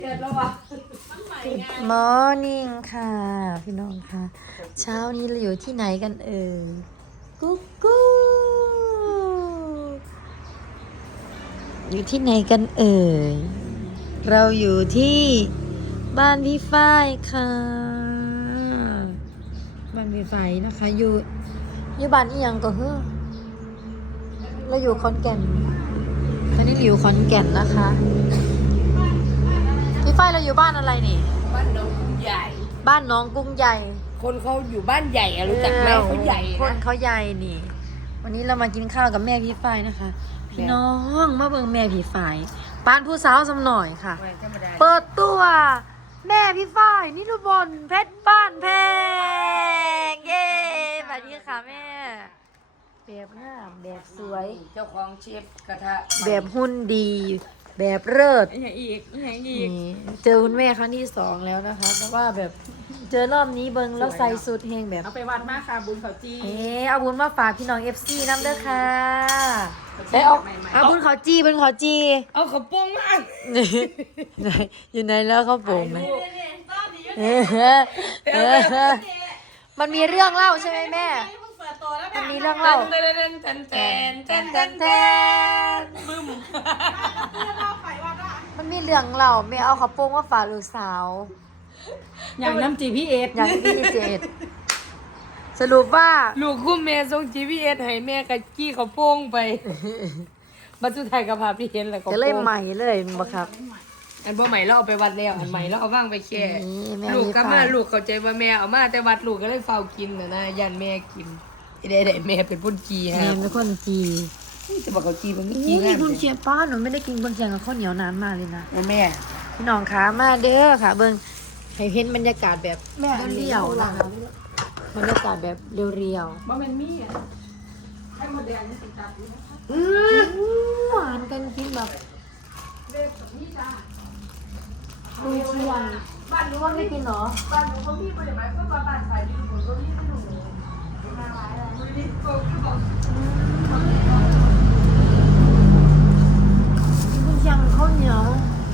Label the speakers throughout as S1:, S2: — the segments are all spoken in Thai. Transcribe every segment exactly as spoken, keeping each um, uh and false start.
S1: เกิดแล้ววะ
S2: มอร์นิ่งค่ะ พี่น้องค่ะ เช้านี้เราอยู่ที่ไหนกันเอ่ยกุ๊กกูอยู่ที่ไหนกันเอ่ยเราอยู่ที่บ้านพี่ฝ้ายค่ะบ้านพี่ฝ้ายนะคะอยู่อยู่บ้านอีหยังก็เฮ้อเราอยู่ขอนแก่นตอนนี้เราอยู่ขอนแก่นนะคะพี่ฝ้ายเราอยู่บ้านอะไรนี่
S1: บ้านน้องกุ้งใหญ่
S2: บ้านน้องกุ้งใหญ่
S1: คนเขาอยู่บ้านใหญ่อะรู้จักไหมเขาใหญ่
S2: คน
S1: นะ
S2: เขาใหญ่นี่ วันนี้เรามากินข้าวกับแม่พี่ฝ้ายนะคะ พี่น้องมาเบิ่งแม่พี่ฝ้ายป้านผู้สาวสำหน่อยค่ะ
S1: ไม่ธรรมดา
S2: เปิดตัว แม่พี่ฝ้ายนิรุบลเพชรบ้านแพงเย้สวัสดีค่ะแม่แบบงามแบบสวย
S1: เจ้าของเชฟกระทะ
S2: แบบหุ่นดี แบบเลิศ
S1: อย่างอีกอย่างอีก
S2: นี่เจอคุณแม่ครั้งที่สองแล้วนะคะเพราะว่าแบบเจอรอบนี้เบิงแล้วใส่สุดเฮงแบบ
S1: เอาไปวัดมากค่ะบุญเขาจี
S2: เอ๊ะเอาบุญมาฝากพี่น้องเอฟซีน้ำเด้อค่ะเอ้เอาเอาบุญเขาจีบุญเขาจี
S1: เอาเขาโป้งมาก
S2: ไหนอยู่ไหนแล้วเขาโป่งไหมเออเออมันมีเรื่องเล่าใช่ไหมแม่มันมีเรื่องเล่า
S1: เต้นเต้นเต้นเต้นเต้น
S2: แท
S1: เต้น
S2: น
S1: เต้น
S2: แทน
S1: บึ้ม
S2: มันมีเรื่องเล่าแม่เอาเขาโป่งมาฝากลูกสาว
S1: อย่างน้ำจีพีเอส
S2: อย่างที่เจ็ดสรุปว่า
S1: ลูกคู่แม่ส่งจีพีเอสให้แม่กับกี้เขาโป้งไปบัตรสุดท้ายก็พาพี่เห็นแล้วก็
S2: จะ
S1: โป้
S2: เล่น
S1: ง
S2: ใหม่เลยบ่ครับ
S1: อันบ่ใหม่เราเอาไปวัดแล้วอันใหม่เราเอาว่างไปแค่
S2: นี่แม่
S1: ลูกก็มา
S2: มีไฟ
S1: ลูกเข้าใจว่าแม่เอามาแต่วัดลูกก็เลยเฝ้ากินนะนะยันแม่กินไอ้เด็กแม่เป็นพุ่นกีฮะ
S2: แม่เป็นคนจี
S1: จะบอกเขากีมันไม่กี
S2: นี่
S1: งาม
S2: บุญ
S1: เลย
S2: เชียป้าหนูไม่ได้กินบุญเชียงกับข้าวเหนียวนานมากเลยนะ
S1: แม่
S2: พี่น้องคะมาเด้อค่ะ เบิ่งให้เห็นบรรยากาศแบบเรียวๆนะคะบรรยากาศแบบเรียว
S1: บ่แม่นมีอ่ะให้มาแดงนี่ติดตาดู
S2: ๆอืมหวานกันกินแบบ
S1: เด็กกับนี่จ้า
S2: บุญเชียง
S1: บ้านหนู
S2: ว่าไม่กินเหรอ
S1: บ้านหนูเขามีบ่ได้หมายความว่าบ้านขายดีหนูก็มีหนูมาหลายอะไรดีก็คือบอก
S2: บุญเชียงข้าวเหนียว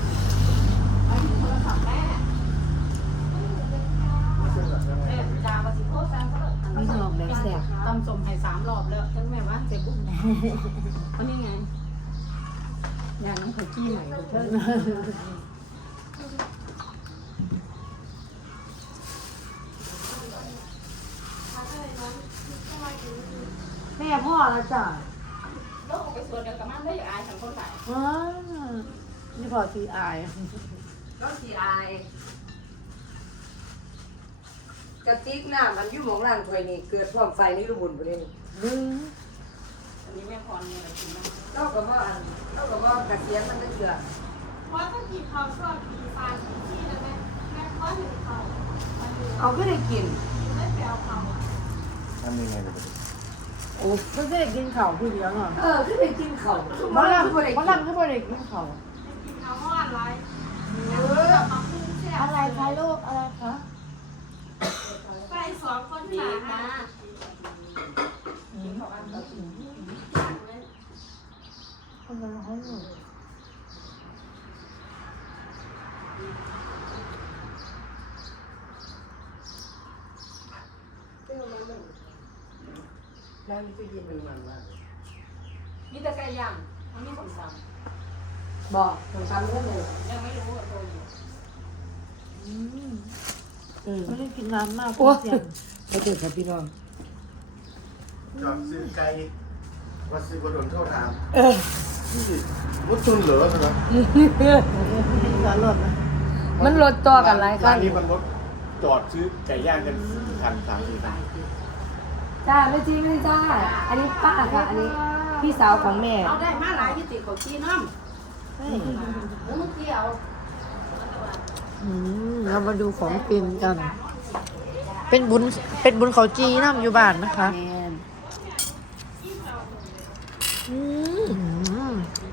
S2: มีดอกแบบแสบ
S3: ตำสมให้สามรอบแล้วทั้งแม่ว่าเจ็บบุ้งวันนี้ไงอย่างน้ำขจี้ใหม่เพิ่ม
S2: แม่พ่อแล้วจ้ะ
S3: โลกไปสวนเดียวกับมันได้อายสังคนขาย
S2: ว้านี่พอสีอาย
S1: ก็สีอายกระติกน้ำมันอยู่หมองล่างถ้วยนี่เกิดพร้อมไฟนี่รูบุญบ่ได้นี่
S2: บึ้ง
S3: อันนี้แม่พรเนี่ยกินนะ
S1: เท่ากับว่าอันเท่ากับว่ากระเทียมมันจะเกลือ
S4: เพราะถ้ากินเขาก็มีฟานที่แล้วแม่แม่ก็ถึงเขามันอยู่
S1: เอาก็ได้กิน
S4: ไม่ไปเอาเขาอ่ะ
S5: ทำยังไงเลย
S2: โอ้ก็ได้กินข้าวผู้เดียวเนาะ
S1: เออคือได้กินข้าว
S2: บ้าน
S1: เรา
S2: เรา
S1: คือบ่ได้
S2: บ้าน
S1: กิ
S2: เรา
S1: น
S2: ก็ไม่ได้กินข้าว
S4: กินเขาห้อนไรแล้วก็มาคุ้งแซ่บ
S2: อะไรคะลูกอะไรคะ
S4: ไปสองคนหนามา
S2: คนละร้อยหนึ่ง
S1: แล้วมันจะเย็นเป็นมันมาก
S3: มีแต่ไก่ย่างมันมีสมซ้
S1: บอกผมทำเรื่องเลย
S3: ำยังไม่รู้ว่าโตอยู่
S2: อืม
S1: อืม
S2: ไม่ได้กินน้ำมาก
S1: โอ้
S2: เสียง
S1: ไปเถอะครับพี่น้อง
S5: จอดซื้อไก่วัดซื้อบดนเท่าถาม
S1: เออ
S5: ที่วัดจุนเหรอครับ
S2: เป็นสารลดนะ
S1: มันลดต่อกันหลายคั
S5: ร้าน นนี้มันรถจอดซื้อไก่ย่างกันสี่คันสามสี่คัน
S1: จ้าไม่จริงไม่จ้า อันนี้ป้าค่ะ อันนี้พี่สาวของแม่
S3: เอาได้มาหลายยี่สิบเขาจี้น้
S2: เฮ้ย
S3: ำแล้วเมื่อกี้เอา
S2: อืมเรามาดูของกินกัน เป็นบุญเป็นบุญเขาจีน้ำอยู่บ้านนะคะ
S1: แม่น
S2: อืม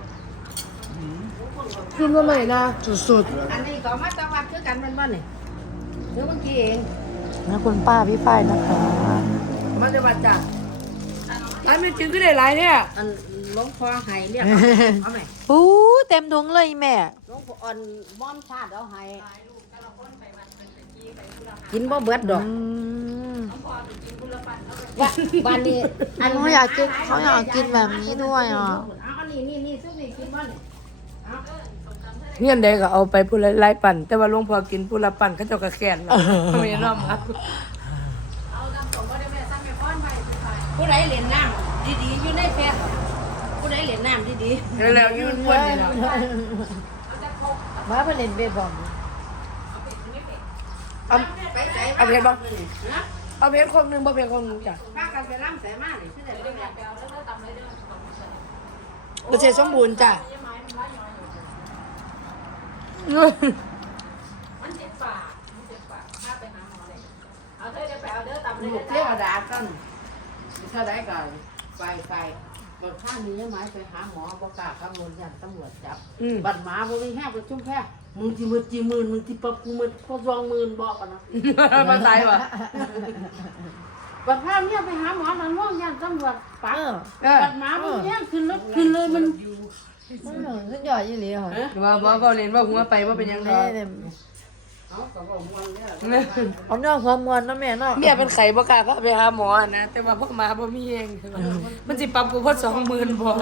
S1: ขึ้นมาใหม่นะ
S2: สุด
S3: อันนี้ก็มาจังหวัดคือกันมันบ้านนี่เดี๋ยวเมื่อกี้เอง
S2: ๆนะคุณป้าพี่ป้ายนะคะ
S1: มาจังหวัดจ้ะอันนี้จึงก็ได้หลายเนี่ย
S3: อันหลวงพ่อให้เรียกเอาไหม
S2: ปูเต็มถุงเลยแม่
S3: หลวงพ่ออ่อนม่อมชาติเอาให้กินบ่เบิดดอก
S2: อืม
S3: ว่าบ้านนี้
S2: เขาอยากกินเขาอยากกินแบบนี้ด้วยอ่ะ
S3: เอาอันนี้นี่นี่ซึ่งนี่กินบ่เนี่ย
S1: เฮียนใดก็เอาไปผู้ละหลายปั่นแต่ว่าหลวงพ่อกินผู้ละปั่นเขาเจ้าก็แค้นเราไม่ยอมครับ
S3: ผู้ใดเหรียญน้ำดีๆอยู่ในแฟนผู้ใดเหรียญน้ำดี
S1: แล้วยืนคนนี่นะ
S2: มาไปเล่นเบสบอล
S1: เอา
S3: ๆไปใส่
S1: เอาเพชรบ่
S3: นะ
S1: เอาเพชรคนหนึงบ่เพชรคนหนึงจ้ะ
S3: ป้ากันไปล่ำใส่มาเลยที่ไหนเรื่องแบบ
S1: เกษตรสมบูรณ์จ้ะ
S3: มันเจ็บปากมันเจ็บปากถ้าไปหาหมอเลยเอาเธอจะไปเอาเด้อตำเลย
S6: ลูกเทวดากันถ้าได้ก็ไปไปบัดข้างนี้ยังไม้ไปหาหมอบอกกล้าขับรถยันตำรวจจับ
S1: อืม
S6: บัดหมาบ่มีแห้งไปชุ่มแพ้มึงที่มือจีหมื่นมึงที่ปักกูมือก็สองหมื่นบอกกันนะ
S1: มาตายว่ะ
S6: บัดพาเมียไปหาหมอนั่นว่องยันตำรวจปัก
S1: เออ
S6: บัดหมาบ่มีแห้งขึ้นรถขึ้นเลยมัน
S2: สุดยอดยี่หลีค่ะ
S1: ว่าว่าเว้าเล่นว่าหัวไปว่าเป็นหยังไง
S2: แม่เนี่ย
S6: เอาก็บ่ม่วนเนี่ย
S2: เอาเนื้อความมวลเนาะแม่เนาะ
S1: เมียเป็นไข้บ่กล้าพาไปหาหมอนะแต่ว่าพวกมาบ่มีเองมันสิปรับกูพอสองหมื่นบ่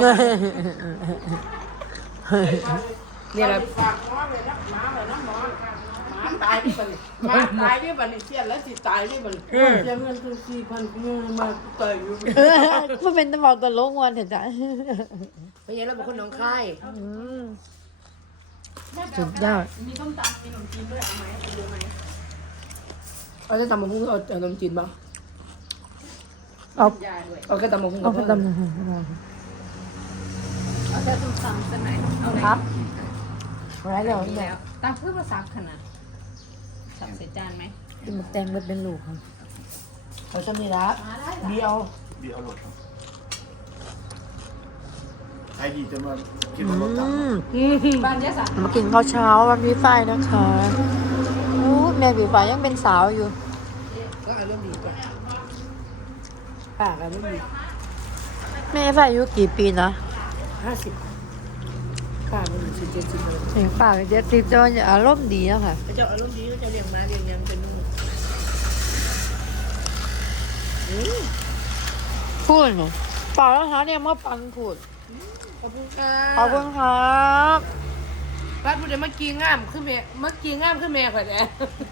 S1: นี่แหละ
S6: ฝากหมอไว้นะหมาไว้นะหมอหมาตายดิบัดนี้หมาตายดิบัดนี้เสียแล้วสิตายดิบัดนี้เสียเงินถึงสี่พันกูยังมาตายอยู่
S2: มันเป็นตะบอกตะโลงวันเถอะจ้ะ
S1: เพราะงั้นเราเป็นคนหนองคาย
S2: อืมสุดยอด
S3: มีต้มตำมีขนมจีนด้วยเอาไหมเอาดูไหม
S1: เอาจะตำบักหุ่งเอาเอาขนมจีนบ่
S2: เอา
S3: ยาด้วย
S1: เอาแค่ตำบักหุ่ง
S2: เอาไปตำ
S3: เอาแต่ต้มตำสักไหนเอาไหน
S2: ครับไว้แล้ว
S3: มี
S2: แม่
S3: แล้วตำเพื่อมาซับขนาดสับใส่จานไหม
S2: กินหมกแตงมันเป็นลูกค่ะ
S1: เอาชมีละเดียว
S5: บีเอารถครับไอ้ดีจะมาคิดว่ารถต่ำ
S2: อืม
S3: บ้านเนี้ยสั
S2: มากินข้าวเช้าวันพี่ฝ้ายนะคะอู้แม่พี่ฝ้ายยังเป็นสาวอยู่
S1: ก็อารมณ์ดีกว่าป้าก็อารมณ์ดี
S2: แม่ฝ้ายอายุกี่ปีนะ
S1: ห้าสิบป้ามันสิบเจ็ดสิบเลย
S2: ถึงฝ้ายเจ็ดสิบจะอารมณ์ดีแล้วค่ะ
S1: เขาจะอารมณ์ดีเขาจะเลี้ยงม้าเลี้ยงยังเป็นลูก
S2: พูดหนูเปล่าแล้วคะเนี่ยเมื่อปันพูด
S1: ขอบคุณค่ะ
S2: ขอบคุณครับ
S1: ป้าพูดเดี๋ยวเมื่อกี้งามขึ้นแม่เมื่อกี้งามขึ้นแม่ข่อยแน่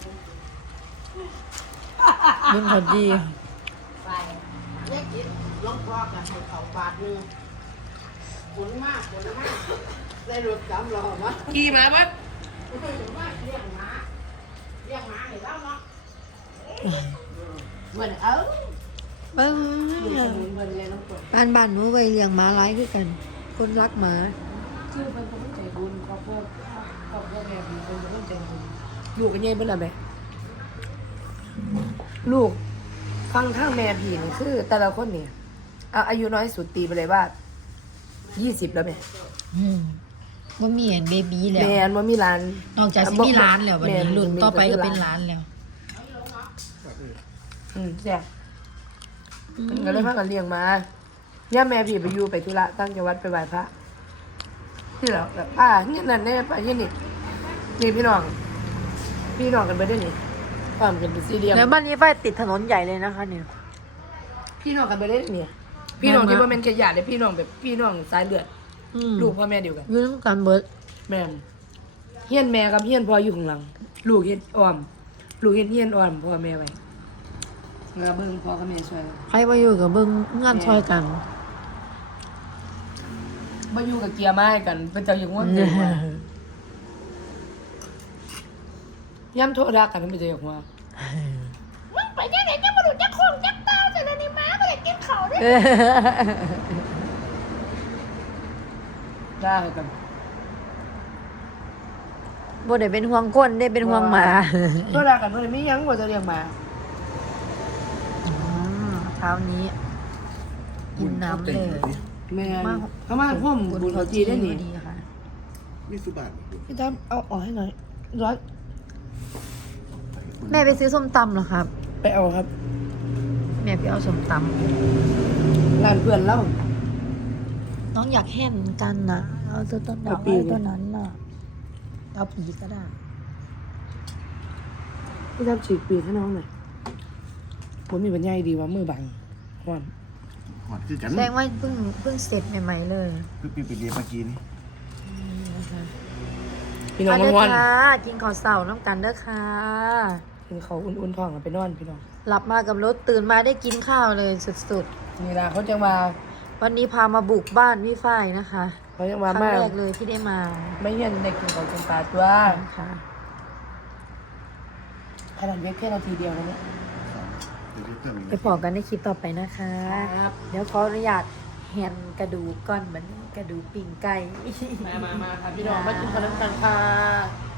S2: เป็นคนดี
S6: ไปเล็กกินลองพ่อกันให้เขาบาทหนึงขนมากขนมากได้รถกำรอวะ
S1: กี่มาบ้า
S6: เลี้ยงหมาเลี้ยงหมาให้เราเนาะเหมือนเอ้า
S2: เบิ้ง
S6: เหมือนเหมือนเลยน้องเปิด
S2: บ้านบ้านหนูไปเลี้ยงหม้าร้ายคือกัน คนรักหมา
S1: ชื่อเป็นคนใจบุญครอบครัวครอบครัวแม่เป็นคนใจบุญลูกกันยังเป็นอะไรลูกฟังข้างแม่พี่นี่คือ แต่ละคนเนี่ยเอาอายุน้อยสุดตีไปเลยว่ายี่สิบแล้วแม่
S2: ว่ามีเห็นเบบีแล้ว
S1: แม่นว่ามีร้าน
S2: นอกจากสิมีร้านแล้ววันนี้
S1: แม่น
S2: รุ่นต่อไปก็เป็นร้านแล้ว
S1: อืมแซ่บมันก็เลยพากันเลี้ยงมาย่าแม่พี่ไปอยู่ไปธุระตั้งจังหวัดไปไหว้พระที่เราแบบป้าเนี่ยนั่นเนี่ยป้าเนี่ยนี่นี่พี่น้อง พี่น้องกันไปด้วยนี่ป้ามกันเป็นสี่เหลี่ยม
S2: แล้วบ้านนี้ไฟติดถนนใหญ่เลยนะคะเนี่ย
S1: พี่น้องกันไปด้วยนี่พี่น้องที่ว่าเป็นขยะเลยพี่น้องแบบพี่น้องสายเลือด
S2: อืม
S1: ลูกพ่อแม่เดียวกัน
S2: อยืนกันเบิด
S1: แม่นเฮียนแม่กับเฮียนพ่ออยู่ข้างหลัง ลูกเฮียนอ้อม ลูกเฮียนเฮียนอ้อมพ่อแม่ไว้เงาเบิ่งพ่อกับแม่ช่วยกัน
S2: ใครมาอยู่กับเบิ้งงานช่วยกัน
S1: มาอยู่กับเกียร์ไม้กัน เป็นเจ้าอย่างง่วงเกินมาย่ำโทษรักกันเป็นเจ้าอย่างว่าไปยังไหนยังมาดูจักคงจักเต้าแต่ละนี่ม้าไม่ได้กินเขาด้วยได้กัน
S2: บ่ได้เป็นห่วงคนได้เป็นห่วงหมา
S1: โทษรักกันเพื่อนไม่ยั้งกว่าจะเลี้ยงหมา
S2: อืมเช้านี้ กินน้ำเลย
S1: แม่เขามาพ่อมบุญเขาจีได้นี่
S2: ดีค่ะ
S5: นี่สุบาท
S1: พี่ตั้มเอาออกให้หน่อยร้อย
S2: แม่ไปซื้อส้มตำเหรอครับ
S1: ไปเอาครับ
S2: แม่ไปเอาส้มต
S1: ร้านเพื่อนเล่า
S2: ำน้องอยากแห่นกันนะเอาตัวต้นดอกไว้ตัวนั้นน่ะเอาปีกก็ได้
S1: พี่ทำฉีกปีกให้น้องหน่อยผมมีบรรยายดีว่ามือบังห่อน
S5: หอดคือกัน
S2: แสดงว่าเพิ่งเพิ่งเสร็จใหม่ๆเลย
S5: คือปีปีเดียวเมื่อกี้นี่
S1: พี่น้อง
S2: มา
S1: มั
S2: เด้
S1: น
S2: อ
S1: ห่อน
S2: ค่ะกินข้าวเสาน้ำกันเด้อค่ะ
S1: กินเขาอุ่นๆท้องกันไปนอนพี่น้อง
S2: หลับมากับรถตื่นมาได้กินข้าวเลยสุด
S1: เวลาเขาจะมา
S2: ๆ วันนี้พามาบุกบ้านพี่ฝ้ายนะคะ
S1: เขาจะ
S2: ค
S1: มา
S2: รั้ง
S1: มาก
S2: แรกเลยที่ได้มา
S1: ไม่เห็นในกินของจำปาตัว
S2: ค่ะ
S1: ขนาดเว็บแค่นาทีเดียวนะเนี่ย
S5: เดี๋ยวเพิ่มอีก
S2: ไปพอกันในคลิปต่อไปนะคะ
S1: ครับ
S2: เดี๋ยวขออนุญาตแฮนกระดูกก่อนเหมือนกระดูกปิ่งไก่
S1: มามามาค่ะพี่น้องมากินขนมกันค่ะ